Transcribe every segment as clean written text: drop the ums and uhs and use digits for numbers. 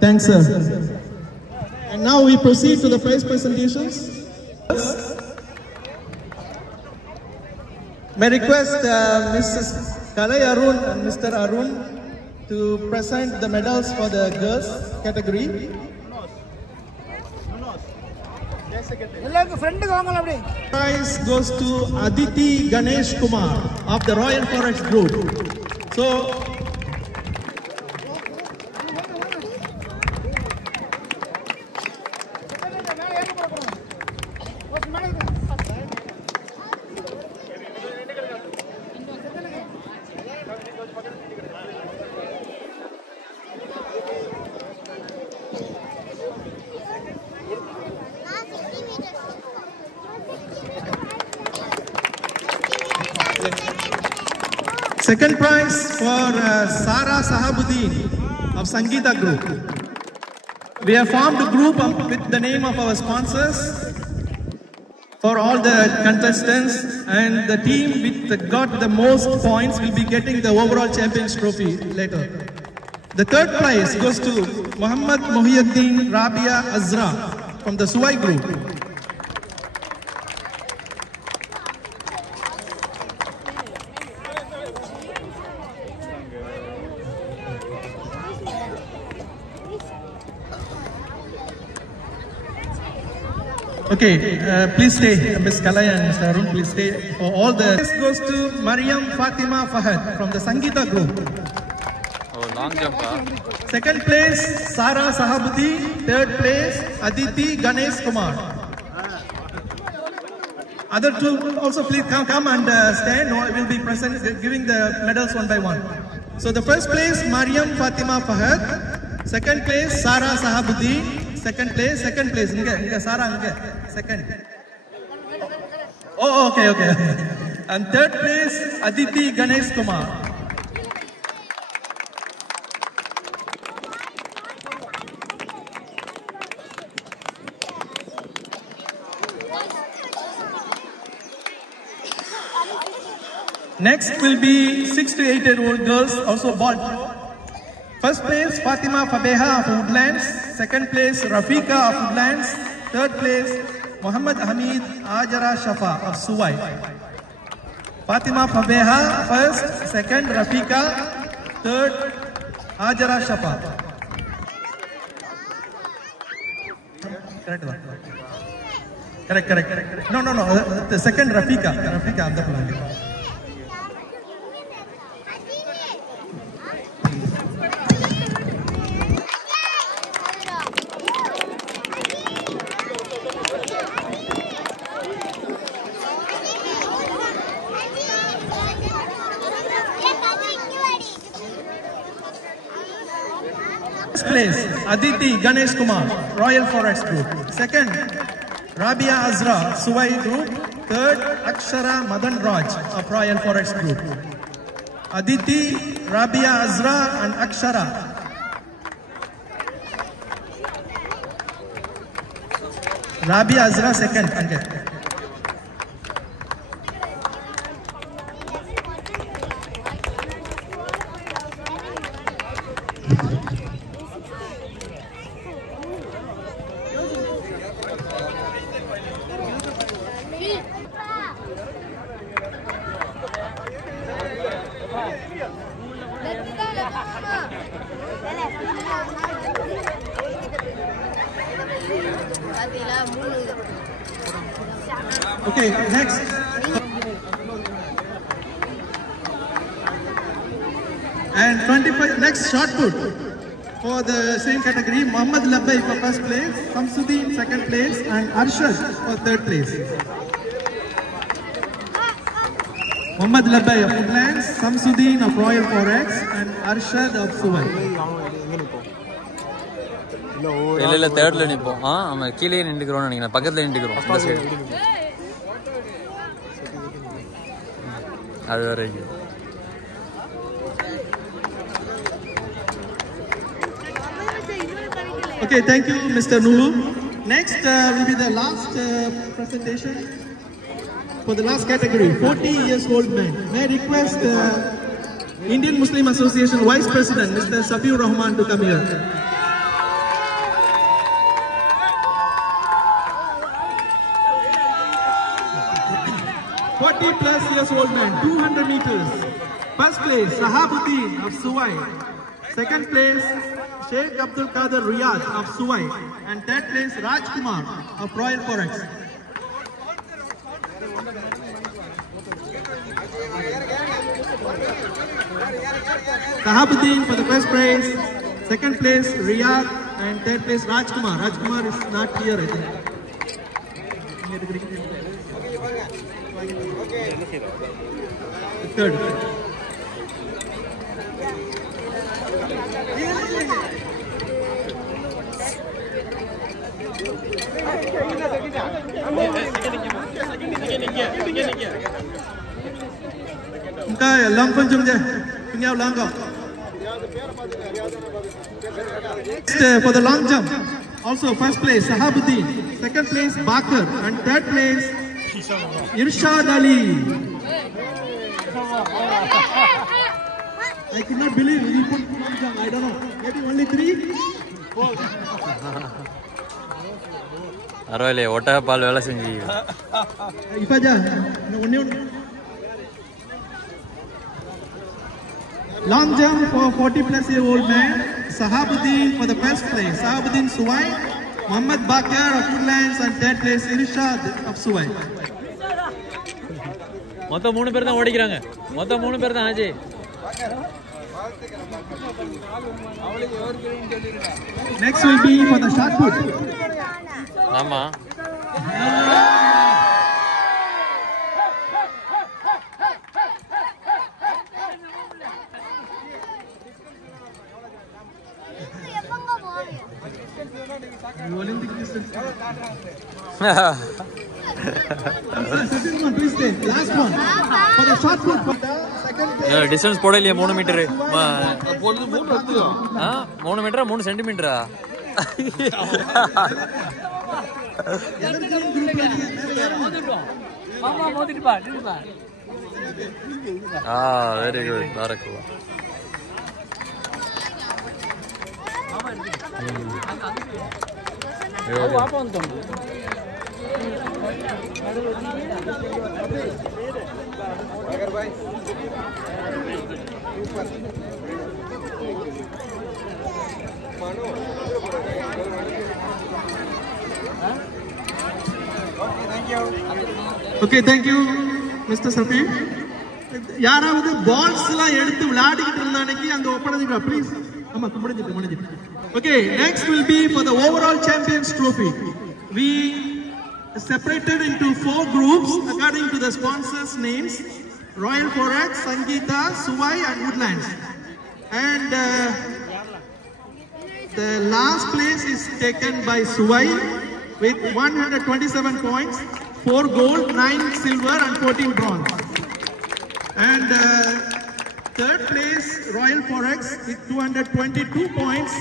Thanks, sir. And now we proceed to the prize presentations. May I request Mrs. Kalai Arun and Mr. Arun to present the medals for the girls category. Prize goes to Aditi Ganesh Kumar of the Royal Forest Group. So, second prize for Sara Sahabuddin of Sangeeta Group. We have formed a group with the name of our sponsors for all the contestants, and the team that got the most points will be getting the overall champions trophy later. The third prize goes to Muhammad Muhyiddin Rabia Azra from the Suwai Group. Okay, please stay, Ms. Kalai and Mr. Arun, please stay for all the... This goes to Mariam Fatima Fahad from the Sangeeta Group. Oh, long jump, huh? Second place, Sara Sahabuddin. Third place, Aditi Ganesh Kumar. Other two also please come and stand, or will be present giving the medals one by one. So the first place, Mariam Fatima Fahad. Second place, Sara Sahabuddin. Second place, Sara, second. Oh, okay. And third place, Aditi Ganesh Kumar. Next will be 6 to 8-year-old girls, also ball. First place, Fatima Fabeha of Woodlands. Second place, Rafika of Woodlands. Third place, Muhammad Hamid Ajara Shafa of Suwai. Fatima Fabeha first, second Rafika, third Ajara Shafa. Correct. No. The second Rafika on the plan. First place, Aditi Ganesh Kumar, Royal Forest Group. Second, Rabia Azra, Suwai Group. Third, Akshara Madan Raj of Royal Forest Group. Aditi, Rabia Azra and Akshara. Rabia Azra second. Okay. Okay, next. And 25, next shot put for the same category, Muhammad Labbai for first place, Samsuddin second place, and Arshad for third place. Muhammad Labbai of Woodlands, Samsuddin of Royal Forex, and Arshad of Suwai. இல்ல தேர்ட்ல நிப்போம். நம்ம கீழே நின்னுக்குறோம் நினைக்கிறேன். பக்கத்துல நின்னுக்குறோம் அந்த side. அது வரைக்கும். Okay, thank you, Mr. Nulu. Next will be the last presentation for the last category, 40 years old men. May I request Indian Muslim Association Vice President, Mr. Safiur Rahman, to come here. Years-old man, 200 meters. First place, Sahabuddin of Suwai. Second place, Sheikh Abdul Qadir Riyad of Suwai. And third place, Rajkumar of Royal Forex. Sahabuddin for the first prize, second place, Riyad, and third place, Rajkumar. Rajkumar is not here, I think. Third. Okay, long punjung je. Tinggal long go. Next for the long jump, also first place Sahabuddin, second place Bakar, and third place Irshad Ali. I could not believe he put long jump. I don't know. Maybe only 3? Arole, what a ball vela senji. Ifaja, long jump for 40-plus-year-old man, Sahabuddin for the first place. Sahabuddin Suwai, Muhammad Bakar of Woodlands, and third place Irshad of Suwai. மொத்தம் 3 பேர் தான் ஓடிக்கிறாங்க. மொத்தம் 3 பேர் தான் ஆஜி. Next will be for the shot put. ஆமா. Olympic distance. Second one, please stay. Last one. For the shot put, for the second. Distance போடலையே 3 metre. போடுது 3 எடுத்துக்கோ. 3 மீட்டரா 3 சென்டிமீட்டரா? மாமா மோதிட்டு பா. Very good. பாரக்குவா. பாப்பா வந்து Okay, thank you, Mr. Safi. யாராவது பால்ஸ் எல்லாம் எடுத்து விளையாடிட்டு இருந்தானே அங்க ஒப்படைங்க ப்ளீஸ். ஆமா முடிஞ்சிட்டு. Okay, next will be for the overall champions trophy. We separated into 4 groups according to the sponsors' names: Royal Forex, Sangeeta, Suwai, and Woodlands. And the last place is taken by Suwai with 127 points, 4 gold, 9 silver, and 14 bronze. And third place, Royal Forex with 222 points,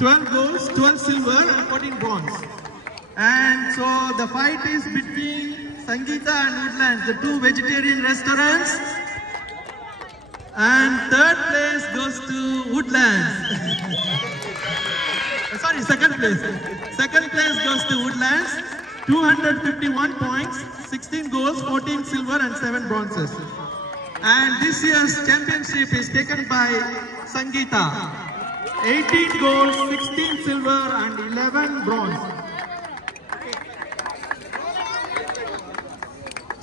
12 golds, 12 silver, and 14 bronze. And so the fight is between Sangeeta and Woodlands, the 2 vegetarian restaurants. And third place goes to Woodlands. Sorry, second place. Second place goes to Woodlands, 251 points, 16 golds, 14 silver, and 7 bronzes. And this year's championship is taken by Sangeeta. 18 gold, 16 silver, and 11 bronze.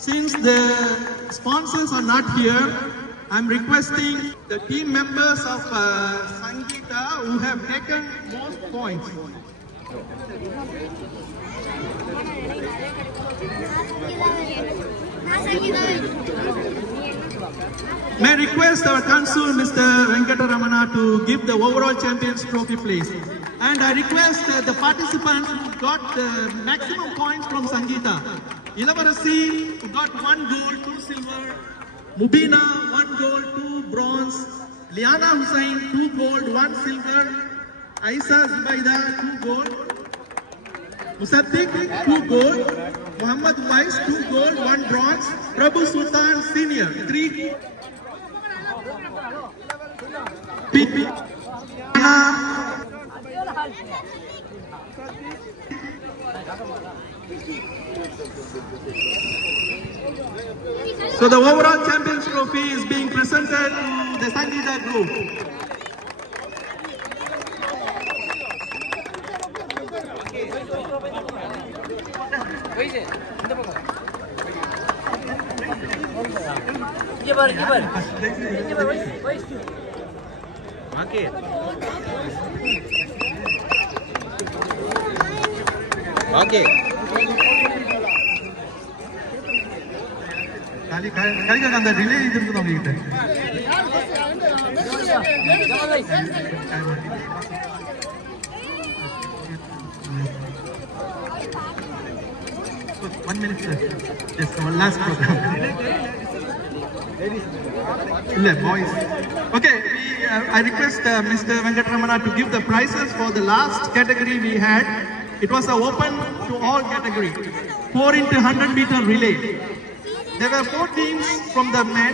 Since the sponsors are not here, I'm requesting the team members of Sangeeta who have taken most points. May I request our consul, Mr. Venkataramana, to give the overall champions trophy, please. And I request the participants who got the maximum points from Sangeeta. Ilavarasi, who got 1 gold, 2 silver. Mubina, 1 gold, 2 bronze. Liana Hussain, 2 gold, 1 silver. Aisa Zubaida, 2 gold. Musaddiq, 2 gold. Muhammad Wais, 2 gold, 1 bronze. Prabhu Sultan Senior, 3. So the overall champions trophy is being presented to the Sangeeta group. Okay. அந்த delay இருக்கு உங்ககிட்ட. One minute, sir. Just one last program. Boys. Okay, I request Mr. Venkatramana to give the prizes for the last category we had. It was open to all category. 4 into 100 meter relay. There were 4 teams from the men.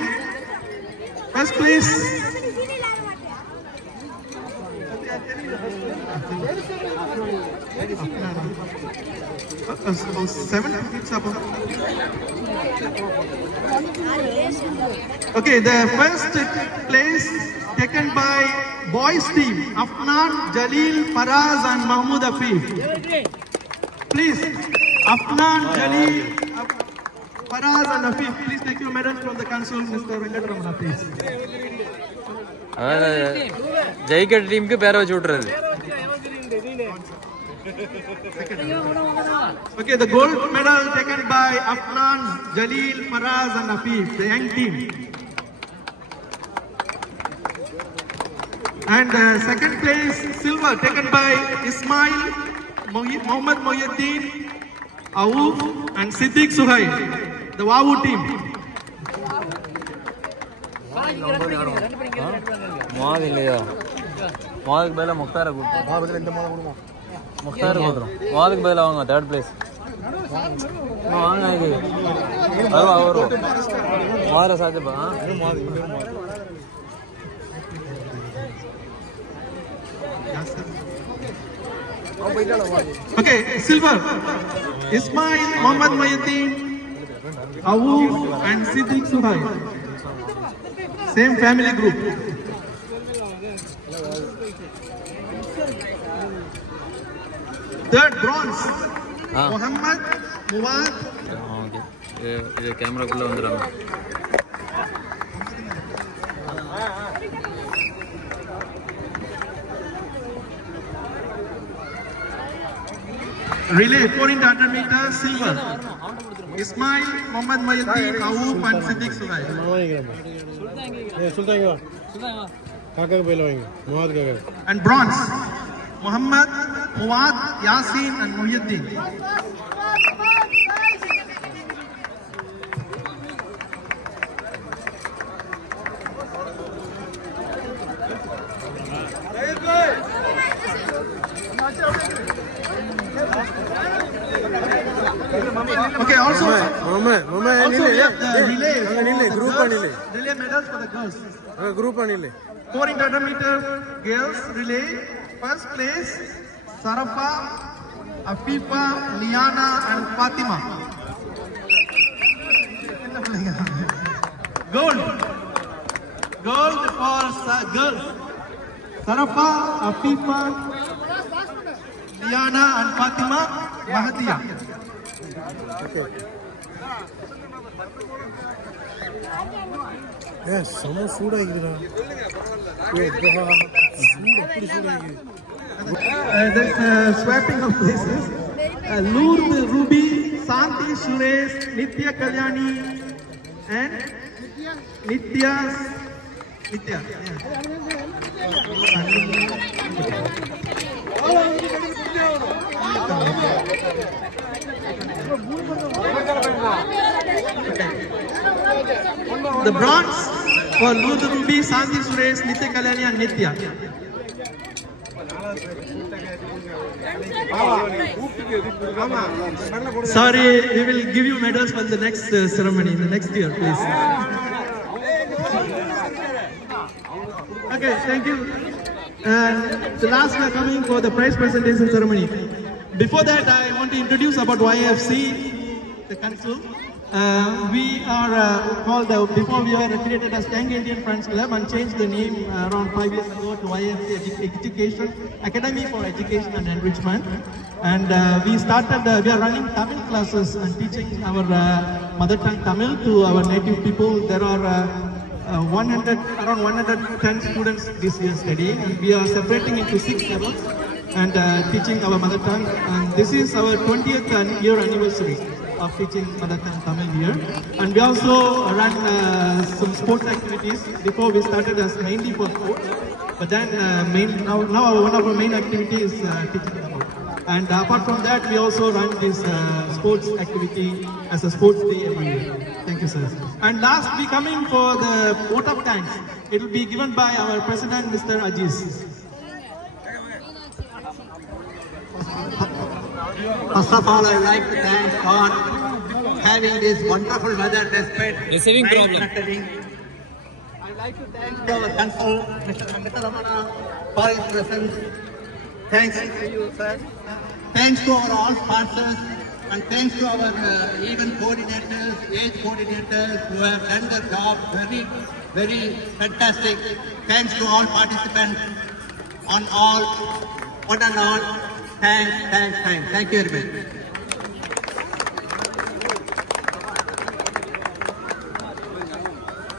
First place. 7 tickets up. Okay, the first place taken by boys team, Afnan, Jalil, Faraz and Mahmoud Afif. Please, Afnan, Jalil, Faraz and Afif, please take your medals from the console, Mr. Venkatramana, please. ஜெயிக்கிற டீமுக்கு பேரை வச்சு விட்டுறது. Okay, the gold medal taken by Afnan, Jalil, Faraz and Afif, the young team. And second place, silver taken by Ismail, Mohammad Mohyuddin, Aouf and Siddiq Suhail, the Wawu team. மாது இல்லையா? மாதுக்கு பதிலாக முக்தாரை கொடுத்தோம். முக்தார் கொடுத்துரும். மாதுக்கு பதிலாக வாங்க தேர்ட் பிளேஸ். வாங்க இது அதுவா வரும். Madhuri சாத்திப்பா. Okay, silver. Ismail, Mohammad Mohyuddin, Aouf and Siddiq Suhail. Same family group. Third bronze. Muhammad, Muwad. இது கேமராக்குள்ள வந்துடுறாங்க. Relay 4 into 100 meters, silver. Ismail, Mohammad Mohyuddin, Aouf and Siddiq Suhail. And bronze, Muhammad, Muwad, Yasin and Mohyuddin. Okay, also relay medals for the girls. Group anile. 4 into 100 meters girls relay. First place, Sarafa, Afifa, Liana and Fatima. Gold for girls. Sarafa, Afifa, Liana and Fatima, Mahadia. Okay. Yes, some food I get. There's swapping of places. Lourdes, Ruby, Santi, Suresh, Nitya Kalyani and Nitya. Yeah. The bronze for Lourdes, Ruby, Santi, Suresh, Nitya Kalyani and Nitya. Sorry, we will give you medals for the next ceremony, the next year, please. Okay, thank you. And the last we are coming for the prize presentation ceremony. Before that, I want to introduce about YFC, the council. We are called, before we were created as Young Indian Friends Club and changed the name around 5 years ago to YFC Education, Academy for Education and Enrichment. And we are running Tamil classes and teaching our mother tongue Tamil to our native people. There are around 110 students this year studying, and we are separating into 6 levels and teaching our mother tongue. And this is our 20th year anniversary of teaching mother tongue Tamil here. And we also run some sports activities. Before we started as mainly for sports, but then now one of our main activities is teaching Tamil. And apart from that, we also run this sports activity as a sports day every year. Thank you, sir. And last, we coming for the vote of thanks. It will be given by our president, Mr. Aziz. First of all, I would like to thank God having this wonderful weather despite Receiving problem. I would like to thank our council, Mr. Venkataramana, for his presence. Thanks to you, sir. Thanks to our all sponsors, and thanks to our event coordinators, age coordinators who have done their job very fantastic. Thanks to all participants on all, one and all. Thanks. Thank you very much.